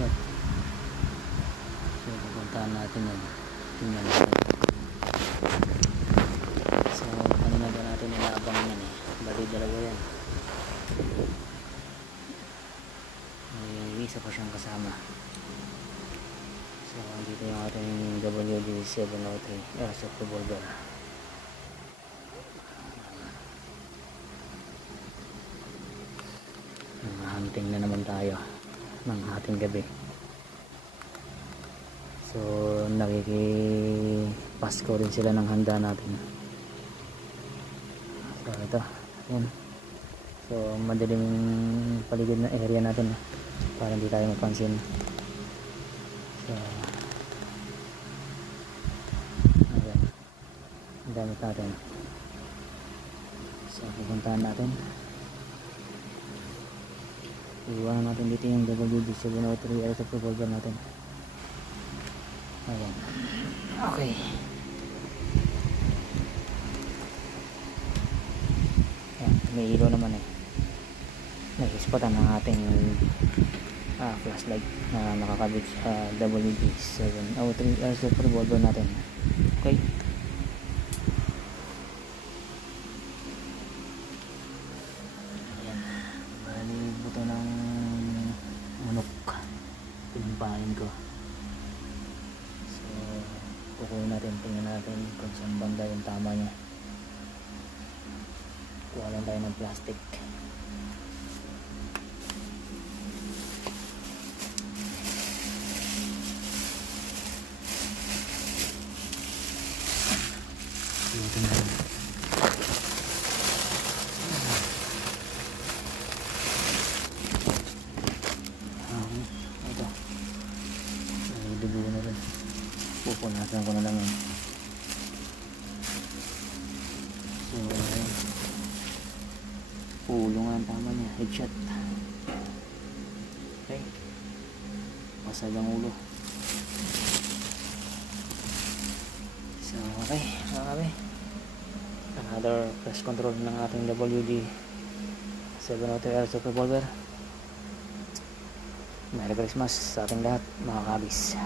headshot. So pupuntahan natin yan, tingnan natin. So kanina ba natin inaabang yan eh, bali dalawa yan, may isa pa siyang kasama. So dito yung ating WD-703 airsoft revolver. Hunting na naman tayo ng ating gabi. So nakikipasko rin sila ng handa natin. So ito, yan. So madaling paligid na area natin para hindi tayo mapansin. So ayan, ang gamit natin. So pupuntahan natin, iwanan natin dito yung WD-703 airsoft revolver natin. Ayan, okay. Ayan, may ilaw naman eh, nag-spotan ang ating flashlight na nakakabit sa WD-703 airsoft revolver natin. Okay, ayan, bali buto ng manok pinimpain ko. So kukunin natin, tingnan natin kung saan banda yung tama niya. Kuha lang tayo ng plastic. Dito na rin. Ito, may dugo na rin, pupunasan ko na lang yun. So ulo nga ang tama niya, headshot. Okay, pasag ang ulo. So okay mga kabe, another press control ng ating WD-703 airsoft revolver. Merry Christmas sa ating lahat mga kabis.